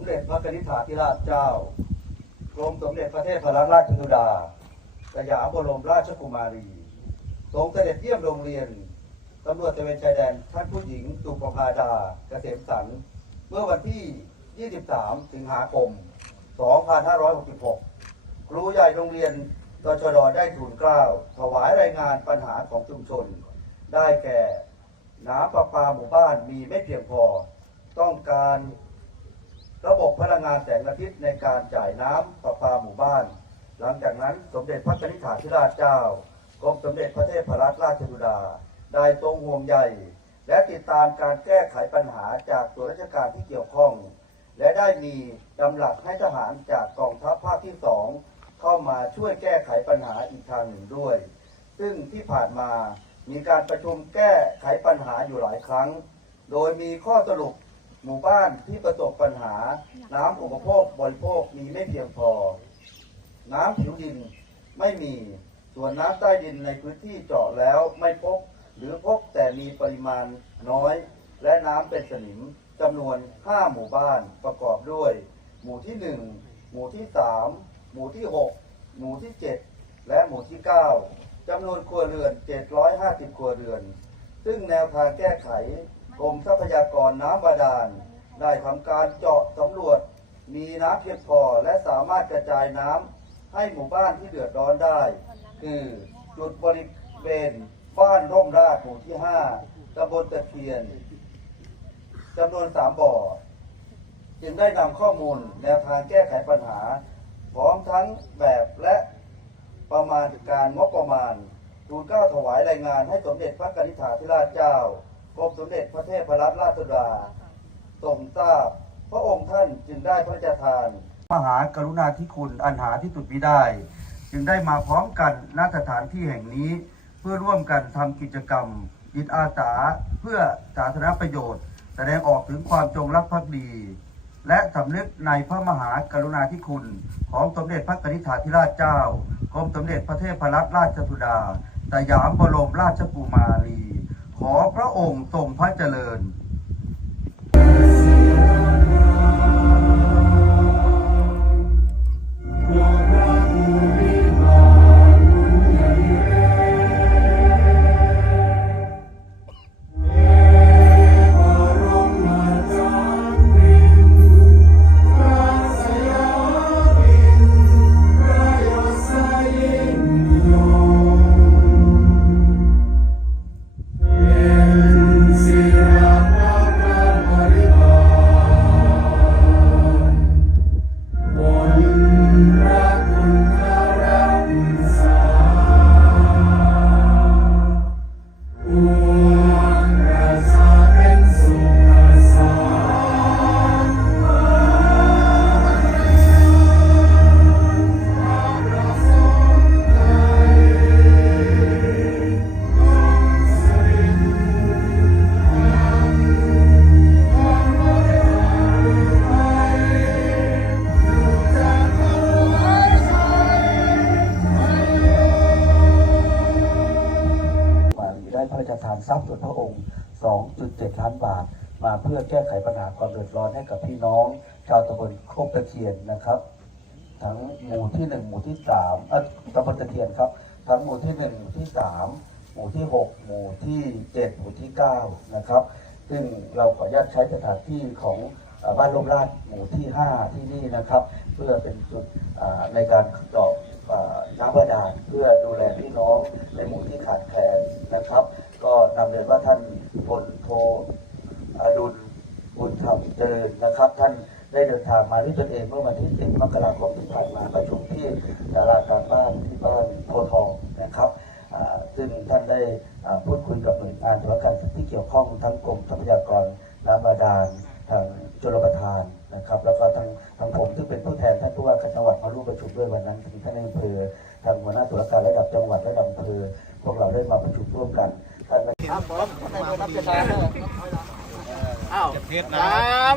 มเด็จพระนิธิาธิราชเจ้ากรมสมเด็จพระเทพรัตนราชสุดาสยามบรมราชกุมารี ทรงเสด็จเยี่ยมโรงเรียนตำรวจตะเวนชายแดนท่านผู้หญิงสุภภาดาเกษมสันเมื่อวันที่ 23 สิงหาคม 2566 ครูใหญ่โรงเรียนตชดได้ทูลเกล้าถวายรายงานปัญหาของชุมชน ได้แก่ น้ำประปาหมู่บ้านมีไม่เพียงพอ ต้องการ ระบบพลังงานแสงอาทิตย์ในการจ่ายน้ำประปาหมู่บ้าน หลังจากนั้นสมเด็จพระนิธิถาธิราชเจ้ากรมสมเด็จพระเทพรัตนราชสุดา ได้ทรงห่วงใยและติดตามการแก้ไขปัญหาจากส่วนราชการที่เกี่ยวข้อง และได้มีดำหลักให้ทหารจากกองทัพภาคที่สองเข้ามาช่วยแก้ไขปัญหาอีกทางหนึ่งด้วย ซึ่งที่ผ่านมามีการประชุมแก้ไขปัญหาอยู่หลายครั้ง โดยมีข้อสรุป หมู่บ้านที่ประสบปัญหา น้ำอุปโภคบริโภคมีไม่เพียงพอ น้ำผิวดินไม่มี ส่วนน้ำใต้ดินในพื้นที่เจาะแล้วไม่พบ หรือพบแต่มีปริมาณน้อย และน้ำเป็นสนิมจำนวน 5 หมู่บ้านประกอบด้วย หมู่ที่ 1 หมู่ที่ 3 หมู่ที่ 6 หมู่ที่ 7 และหมู่ที่ 9จำนวนครัวเรือน 750 ครัวเรือน ซึ่งแนวทางแก้ไข กรมทรัพยากรน้ำบาดาล ได้ทำการเจาะสำรวจ มีน้ำเพียงพอและสามารถกระจายน้ำให้หมู่บ้านที่เดือดร้อนได้ คือจุดบริเวณบ้านร่มราชหมู่ที่ 5ตำบลตะเคียนจำนวน 3 บ่อ จึงได้นำข้อมูลแนวทางแก้ไขปัญหา พร้อมทั้งแบบและประมาณการงบประมาณทูลเกล้าถวายรายงานให้สมเด็จพระกนิษฐาธิราชเจ้า รมสมเด็จพระเทพรัตนราชสุดาทรงทราบ พระองค์ท่านจึงได้พระราชทาน มหากรุณาธิคุณอันหาที่สุดมิได้ จึงได้มาพร้อมกันณสถานที่แห่งนี้ เพื่อร่วมกันทำกิจกรรมจิตอาสาเพื่อสาธารณประโยชน์ แสดงออกถึงความจงรักภักดี และสำนึกในพระมหากรุณาธิคุณ ของสมเด็จพระกนิษฐาธิราชเจ้ากรมสมเด็จพระเทพรัตนราชสุดาสยามบรมราชกุมารี ขอพระองค์ทรงพระเจริญ ทานทรัพย์ส่วนพระองค์ 2.7 ล้านบาท มาเพื่อแก้ไขปัญหาความเดือดร้อนให้กับพี่น้องชาวตำบลโคกตะเคียนนะครับ ทั้งหมู่ที่ 1 หมู่ที่3เอ่อตำบลตะเคียนครับ ทั้งหมู่ที่ 1 หมู่ที่ 3 หมู่ที่ 6 หมู่ที่ 7 หมู่ที่ 9 นะครับ ซึ่งเราขออนุญาตใช้สถานที่ของบ้านลมราชหมู่ที่ 5 ที่นี่นะครับ เพื่อเป็นจุดในการเจาะอ่าน้ำบาดาลเพื่อดูแลพี่น้องในหมู่ที่ขาดแคลนนะครับ ก็นำเรียนว่าท่านพลโทอดุลบุญธรรมเจริญนะครับ ท่านได้เดินทาง มาด้วยตนเองเมื่อวันที่ 10 มกราคมที่ผ่านมาประชุมที่ดาราการบ้านที่บ้านโพธิ์ทองนะครับอ่าซึ่งท่านได้อ่าพูดคุยกับหน่วยงานธุรการที่เกี่ยวข้องทั้งกรมทรัพยากรน้ำบาดาลทางชลประทานนะครับ แล้วก็ทางทางผมซึ่งเป็นผู้แทนท่านผู้ว่าการจังหวัดมาร่วมประชุมด้วยวันนั้นถึงท่านในอำเภอทางหัวหน้าตุลาการระดับจังหวัดระดับอำเภอพวกเราได้มาประชุมร่วมกันท่านครับผมท่านนายกรับประทานอ้าวสาม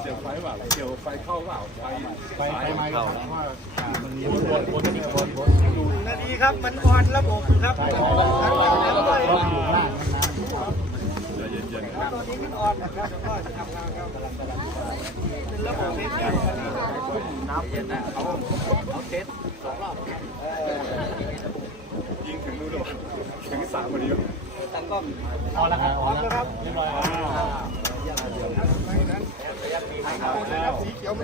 เสี่ยไฟเปล่าเสี่ยไฟเข้าเปล่าไฟไฟไฟไหม้ว่ามันมีวนวนวนมีวนนดูนาทีครับมันอ่อนระบบครับทั้งแล้ด้วยตอนนี้มันอ่อนนะครับก็จะทำงานคลับเป็นระบบเทสน้ำเย็นนะเขาเขาเทสสองรอบยิงถึงนู่นถึงสามคนเดียวตั้งกล้องออแล้วครับอ่อนแล้วครับเรียบร้สีเขียวเหมือนกันเปิดนับนับไปทีนึง สา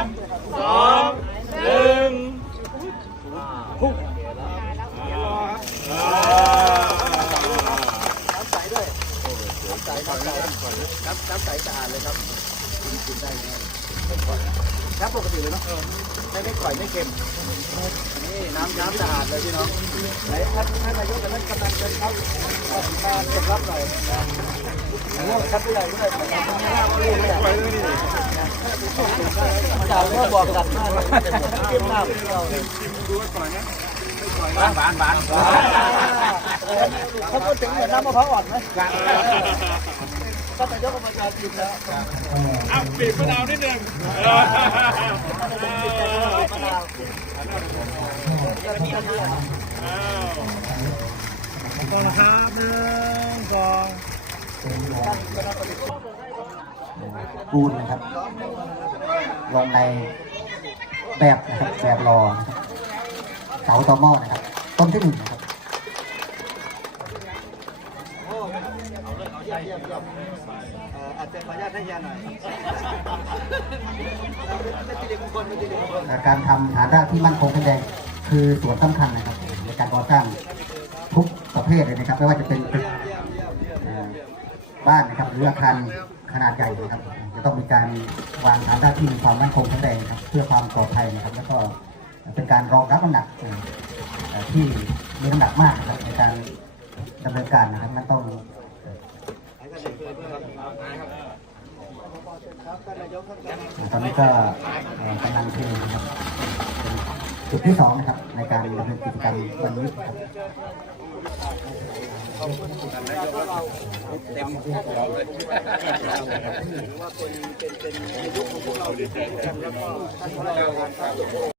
มสองหนึ่งพุ่งน้ำใสด้วยน้ำใสน้ำใสน้ำน้ำใสสะอาดเลยครับกินกินได้นะครับน้ำปกติเลยเนาะไม่ไม่ข่อยไม่เค็มนี่น้ำน้ำสะอาดเลยพี่น้องไหนท่านท่านนายกกับท่านกำนันเชิญครับ มาเก็บรับหน่อยโอ้ท่านผู้ใหญ่ผู้ใหญ่ผู้ใหญ่ผู้ใหญ่ผู้ใหญ่เจ้าก็บอกกันมากเลยเก็บน้ำเราหวานหวานหวานเขาพูดถึงเหมือนน้ำมะพร้าวอ่อนไหมก็นายกอบจกินแล้วอะบีบมะนาวนิดนึ่ง ก่อนนะครับหนึ่งสองปูนนะครับ ลงในแบบนะครับแบบรอนะครับเสาตอหม้อนะครับ ต้นที่หนึ่งนะครับอาจจะขออนุญาตให้ยาหน่อยไม่ติดมงคลไม่ติดมงคลการทำฐานรากที่มั่นคงแข็งแรงคือส่วนสำคัญนะครับในการก่อสร้างทุก ประเภทเลยนะครับไม่ว่าจะเป็นตึกบ้านนะครับหรืออาคารขนาดใหญ่นะครับ จะต้องมีการวางฐานรากที่มีความมั่นคงแข็งแรงครับ เพื่อความปลอดภัยนะครับ แล้วก็เป็นการรองรับน้ำหนักที่มีน้ำหนักมากนะครับในการดำเนินการนะครับมันต้องตอนนี้ก็กำลังเทนะครับ จุดที่สองนะครับในการดำเนินกิจกรรมวันนี้ครับเต็มเราเลยว่าเป็นเป็นยุคของพวกเราที่แข่งกันแล้วก็ท่านพระราชทาน